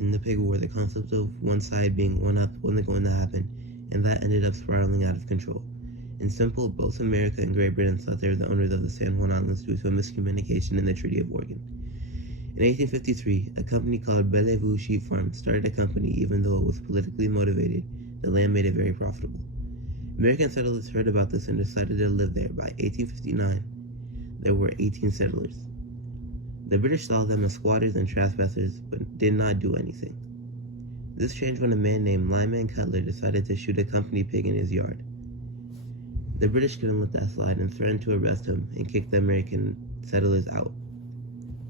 In the Pig War, the concept of one side being one up wasn't going to happen, and that ended up spiraling out of control. In simple, both America and Great Britain thought they were the owners of the San Juan Islands due to a miscommunication in the Treaty of Oregon. In 1853, a company called Bellevue Sheep Farm started a company even though it was politically motivated. The land made it very profitable. American settlers heard about this and decided to live there. By 1859, there were 18 settlers. The British saw them as squatters and trespassers, but did not do anything. This changed when a man named Lyman Cutler decided to shoot a company pig in his yard. The British couldn't let that slide and threatened to arrest him and kick the American settlers out.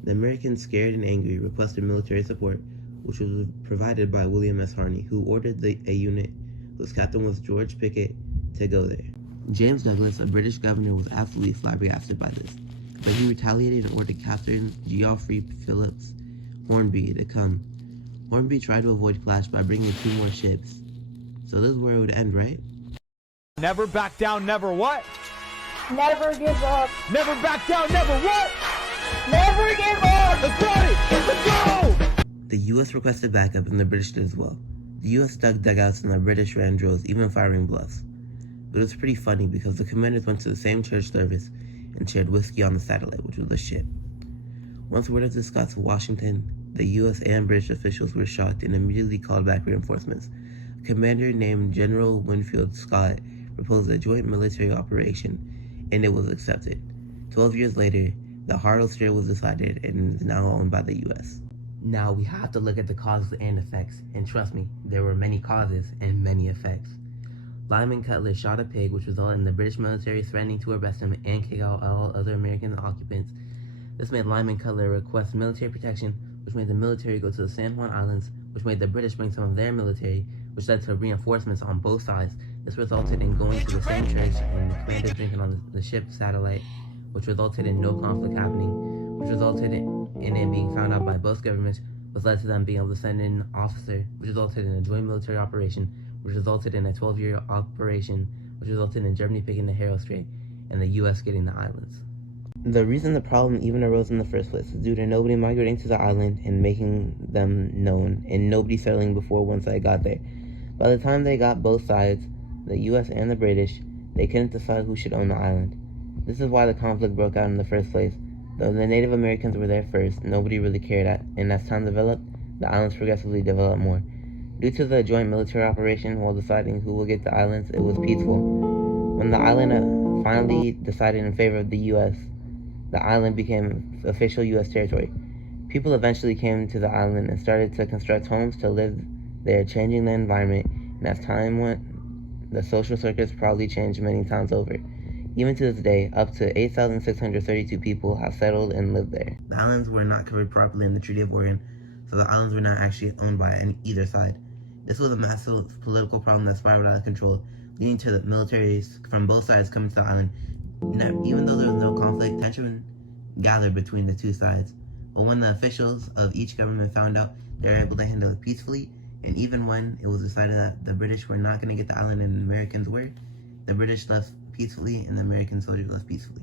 The Americans, scared and angry, requested military support, which was provided by William S. Harney, who ordered a unit whose captain was George Pickett to go there. James Douglas, a British governor, was absolutely flabbergasted by this, but he retaliated and ordered Captain Geoffrey Phillips Hornby to come. Hornby tried to avoid clash by bringing 2 more ships. So this is where it would end, right? Never back down, never what? Never give up. Never back down, never what? Never give up. Let's party! Let's go! The U.S. requested backup and the British did as well. The U.S. dug dugouts and the British ran drills, even firing bluffs. But it was pretty funny because the commanders went to the same church service and shared whiskey on the satellite, which was a ship. Once word of this got to Washington, the U.S. and British officials were shocked and immediately called back reinforcements. A commander named General Winfield Scott proposed a joint military operation, and it was accepted. 12 years later, the Hartal Strait was decided and is now owned by the U.S. Now we have to look at the causes and effects, and trust me, there were many causes and many effects. Lyman Cutler shot a pig, which resulted in the British military threatening to arrest him and kick out all other American occupants. This made Lyman Cutler request military protection, which made the military go to the San Juan Islands, which made the British bring some of their military, which led to reinforcements on both sides. This resulted in going to the same church and the commander drinking on the ship satellite, which resulted in no conflict happening, which resulted in it being found out by both governments, which led to them being able to send in an officer, which resulted in a joint military operation, which resulted in a 12-year operation, which resulted in Germany picking the Hartal Strait and the U.S. getting the islands. The reason the problem even arose in the first place is due to nobody migrating to the island and making them known, and nobody settling before one side got there. By the time they got both sides, the U.S. and the British, they couldn't decide who should own the island. This is why the conflict broke out in the first place. Though the Native Americans were there first, nobody really cared, and as time developed, the islands progressively developed more. Due to the joint military operation while deciding who will get the islands, it was peaceful. When the island finally decided in favor of the U.S., the island became official U.S. territory. People eventually came to the island and started to construct homes to live there, changing the environment, and as time went, the social circuits probably changed many times over. Even to this day, up to 8,632 people have settled and lived there. The islands were not covered properly in the Treaty of Oregon, so the islands were not actually owned by either side. This was a massive political problem that spiraled out of control, leading to the militaries from both sides coming to the island. Even though there was no conflict, tension gathered between the two sides. But when the officials of each government found out, they were able to handle it peacefully, and even when it was decided that the British were not going to get the island and the Americans were, the British left peacefully and the American soldiers left peacefully.